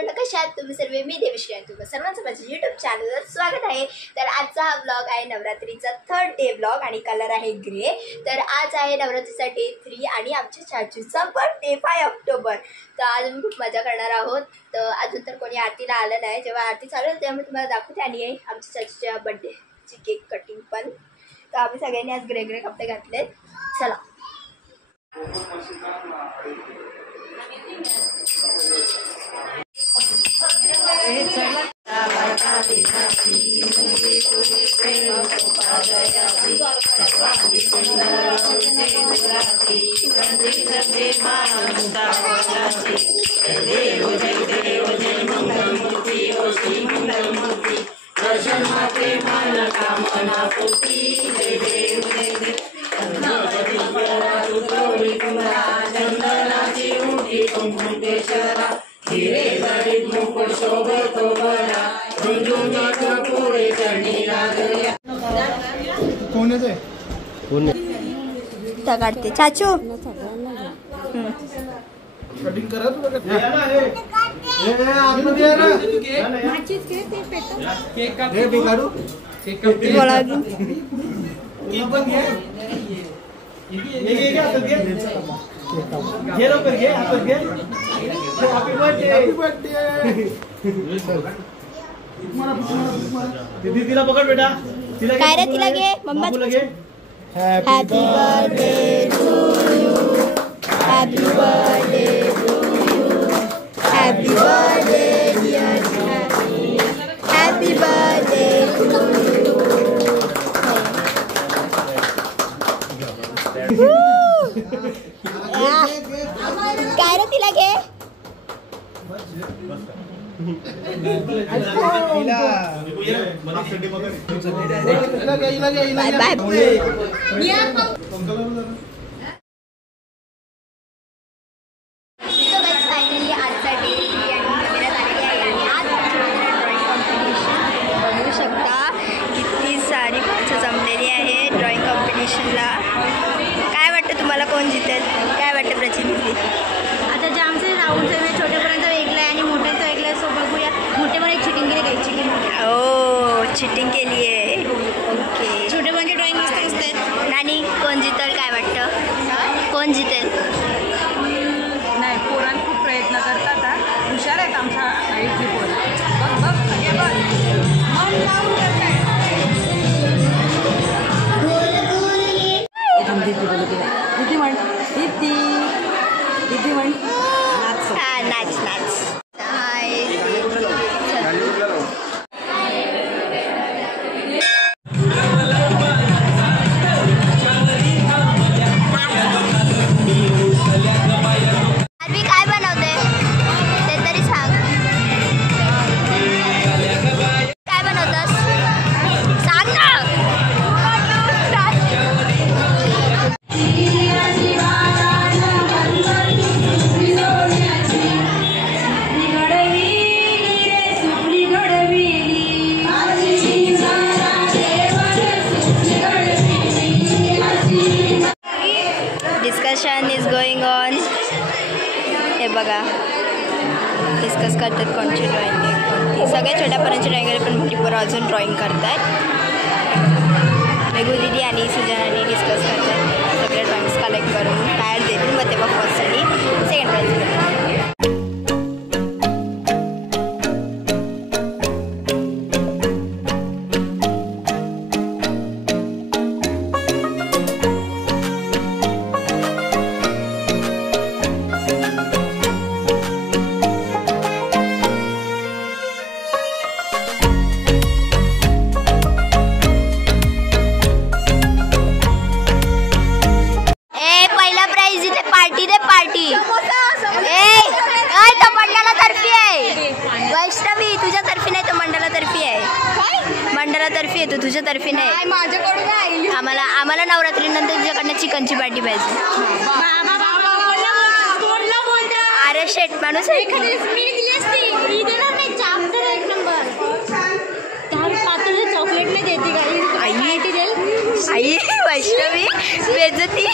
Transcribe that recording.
मित्रांनो, कशा आहात तुम्ही सर्व? मी देवश्री आहे, तुम्ही सर्वांचं माझ्या यूट्यूब चॅनलवर स्वागत आहे। तर आजचा हा ब्लॉग आहे नवरात्रीचा 3rd डे ब्लॉग आणि कलर आहे ग्रे। तर आज आहे नवरात्रीचा डे 3 आणि आमच्या चाचूचा बर्थडे 5 ऑक्टोबर। तर आज आम्ही खूप मजा करणार आहोत। तर अजून तर कोणी आरतीला आलं नाही, जेव्हा आरती चालू होईल तेव्हा मी तुम्हाला दाखवते। आणि आमच्या चाचूच्या बर्थडेची केक कटिंग पण। तर आम्ही सगळ्यांनी आज ग्रे ग्रे कपडे घातले। चला काढते चाचू कटिंग करा तुला तिला पकड बेटा, काय रे तिला घे मम्मा घे। Happy birthday to you, happy birthday to you, happy birthday dear happy birthday to you। काय रे तिला घे। Bye bye. फायनली आजचा डे बघू शकता किती सारी माणसं जमलेली आहे ड्रॉइंग कॉम्पिटिशनला। काय वाटतं तुम्हाला कोण जितेल? काय वाटतं प्रतिनिधी? आता जे आमचे राहुलचं छोटेपर्यंत वेगळं आहे आणि मोठ्याचं वेगळं आहे। सो बघूया मोठेपणे चिटिंग केली काही चिटिंग। हो चिटिंग केली आहे। ओके छोटेपणाची ड्रॉइंग मस्त असते। नानी कोण जितेल? काय वाटतं कोण जितेल? नाही पोरांना खूप प्रयत्न करतात, हुशार आहेत आमच्या आईची पोरं। बघ बघ सगळे बघ मन लावून करताय। किती म्हण किती किती म्हण नाच नाच। काय बनवते ते तरी सांग। काय बनवतस सांग ना। Discussion is going on. हे बघा डिस्कस करतात कोणची ड्रॉइंग आहे कोणती। सगळ्या छोट्यापर्यंतची ड्रॉइंग आहे पण मोठी पोरं अजून ड्रॉइंग करतात। मेघू दीदी आणि सुजनानी डिस्कस करतात सगळे ड्रॉइंग्स कलेक्ट करून बाहेर देतील, मग तेव्हा फर्स्ट आणि सेकंड प्राइज भेटेल। पार्टी तो मंडला तर्फी आहे। वैष्णवी तुझ्या तर्फी नाही, तो मंडला तर्फी आहे। मंडला तर्फी आहे, तो तुझ्या तर्फी नाही। आम्हाला नवरात्री नंतर तुझ्याकडनं चिकनची पार्टी पाहिजे। अरे शेट माणूस आहे। चॉकलेट नाही देते आई वैष्णवी बेइज्जती।